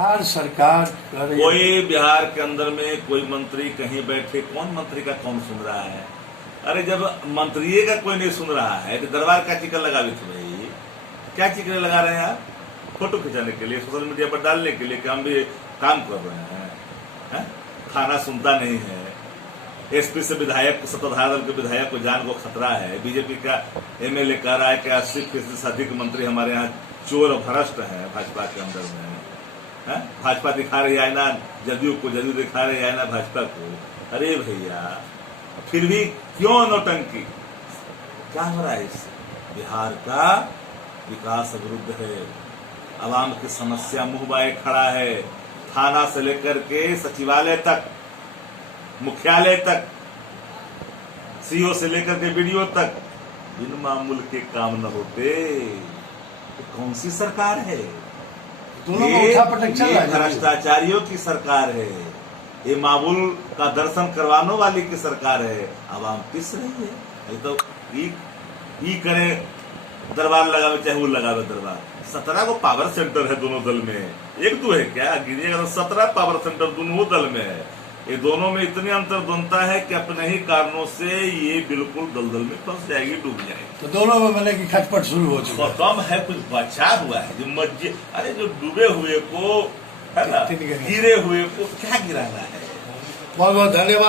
बिहार सरकार कोई बिहार के अंदर में कोई मंत्री कहीं बैठे, कौन मंत्री का कौन सुन रहा है? अरे जब मंत्री का कोई नहीं सुन रहा है तो दरबार का चिकन लगा भी तो भाई, क्या चिकन लगा रहे हैं आप? फोटो खिंचाने के लिए, सोशल मीडिया पर डालने के लिए कि हम भी काम कर रहे हैं? खाना सुनता नहीं है। एसपी से विधायक, सत्ताधार दल के विधायक को जान को खतरा है। बीजेपी का एमएलए कह रहा है कि 80% से अधिक मंत्री हमारे यहाँ चोर और भ्रष्ट है भाजपा के अंदर में। भाजपा दिखा रही है ना जदयू को, जदयू दिखा रही है ना भाजपा को। अरे भैया फिर भी क्यों नौटंकी? क्या हो रहा है इससे? बिहार का विकास अवरुद्ध है, आवाम की समस्या मुंह बाए खड़ा है। थाना से लेकर के सचिवालय तक, मुख्यालय तक, सीओ से लेकर के बीडीओ तक बिन मामूल के काम न होते। ये कौन सी सरकार है? ये भ्रष्टाचारियों की सरकार है। ये मामूल का दर्शन करवाने वाली की सरकार है। आवाम पिस रही है। ये तो ई करे दरबार लगावे, चाहे वो लगावे दरबार। 17 को पावर सेंटर है दोनों दल में, एक दो है क्या? गिनिएगा तो 17 पावर सेंटर दोनों दल में है। ये दोनों में इतनी अंतर्द्वंदता है कि अपने ही कारणों से ये बिल्कुल दलदल में फंस जाएगी, डूब जाएगी। तो दोनों में मैंने की खटपट शुरू हो चुकी है। कम है, कुछ बचा हुआ है जो मस्जिद। अरे जो डूबे हुए को, है ना, गिरे हुए को क्या गिराना है? बहुत बहुत धन्यवाद।